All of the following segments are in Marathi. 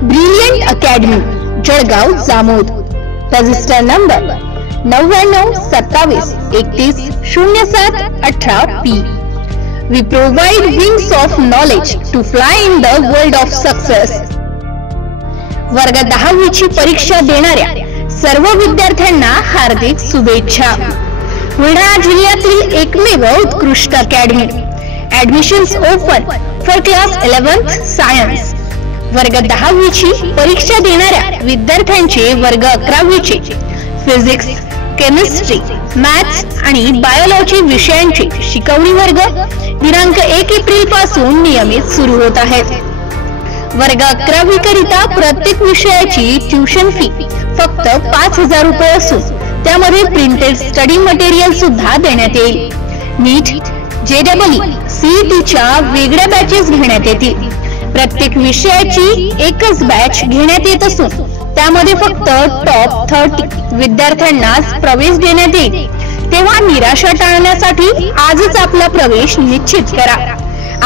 Brilliant academy, Jalgaon Jamod. Register number 9927310718P. We provide wings of knowledge to fly in the world of success. वर्ग 10वी ची परीक्षा देणाऱ्या सर्व विद्यार्थ्यांना हार्दिक शुभेच्छा. बुलढाणा जिल्ह्यातील एकमेव उत्कृष्ट academy. Admissions open for class 11th science. वर्ग 10वी ची परीक्षा देणाऱ्या विद्यार्थ्यांचे वर्ग 11वी चे फिजिक्स, केमिस्ट्री, मॅथ्स आणि बायोलॉजी विषयांचे शिकवणी वर्ग दिनांक 1 एप्रिल पासून नियमित सुरू होत आहेत. वर्ग 11वी करिता प्रत्येक विषयाची ट्युशन फी फक्त 5000 रुपये असून त्यामध्ये प्रिंटेड स्टडी मटेरियल सुद्धा देण्यात येईल. नीट, JEE, CETच्या वेगळ्या बॅचेस घेण्यात येतील. प्रत्येक विषयाची एकच बॅच घेण्यात येत असून त्यामध्ये फक्त टॉप 30 विद्यार्थ्यांनाच प्रवेश देण्यात येईल. तेव्हा निराशा टाळण्यासाठी आजच आपला प्रवेश निश्चित करा.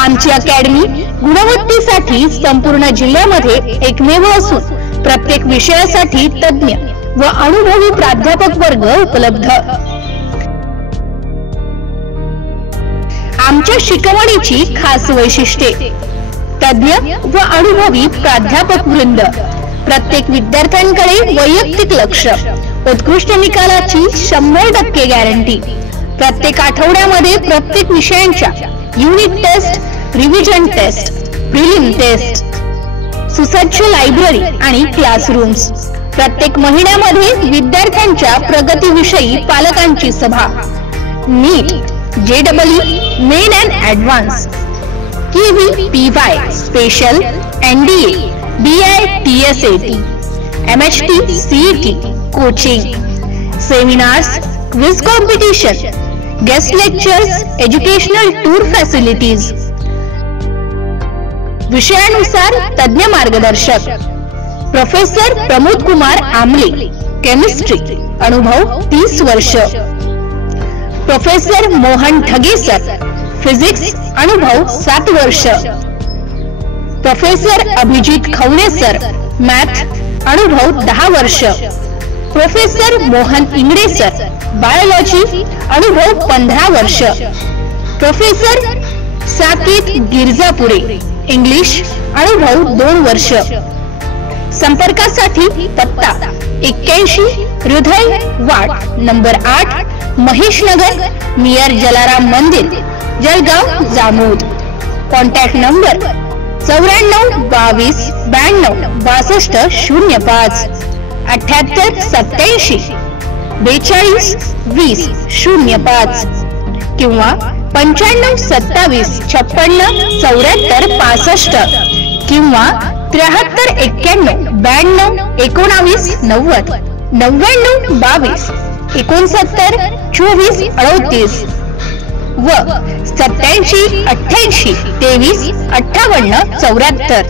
आमची अकॅडमी गुणवत्तेसाठी संपूर्ण जिल्ह्यामध्ये एकमेव असून प्रत्येक विषयासाठी तज्ञ व अनुभवी प्राध्यापक वर्ग उपलब्ध. आमच्या शिकवणीची खास वैशिष्ट्ये: तज्ञ व अनुभवी प्राध्यापक वृंद, प्रत्येक विद्यार्थ्यांकडे वैयक्तिक लक्ष, उत्कृष्ट निकालाची 100% गॅरंटी. प्रत्येक आठवड्यामध्ये प्रत्येक विषयांच्या unit test, revision test, prelim test, सुसज्ज लायब्ररी आणि क्लासरूम्स. प्रत्येक महिन्यामध्ये विद्यार्थ्यांच्या प्रगतीविषयी पालकांची सभा. NEET, JEE main and advance, KV, PY special, NDA, DI, TSAT, MHT, CET coaching, seminars, quiz competition, guest lectures, educational tour facilities. विषयानुसार तज्ञ मार्गदर्शक: प्रोफेसर प्रमोद कुमार आमले, केमिस्ट्री, अनुभव 30 वर्ष. प्रोफेसर मोहन ठगे सर, फिजिक्स, अनुभव 7 वर्ष. Professor Abhijit Khavane sir, math, अनुभव 10 वर्ष. Professor Mohan Ingade sir, biology, अनुभव 15 वर्ष. प्रोफेसर साकेत गिरजापुरे, इंग्लिश, अनुभव 2 वर्ष. संपर्कासाठी पत्ता 81 हृदय वाड नंबर 8, महेश नगर, नियर जलाराम मंदिर, जळगाव जामोद. कॉन्टॅक्ट नंबर 94 22 92 62 05, 78 87 42 20 05 किंवा 95 27 56 74 65 किंवा 73 91 92 19 90 99 22 69 24 38 व 87 88 23 58 74.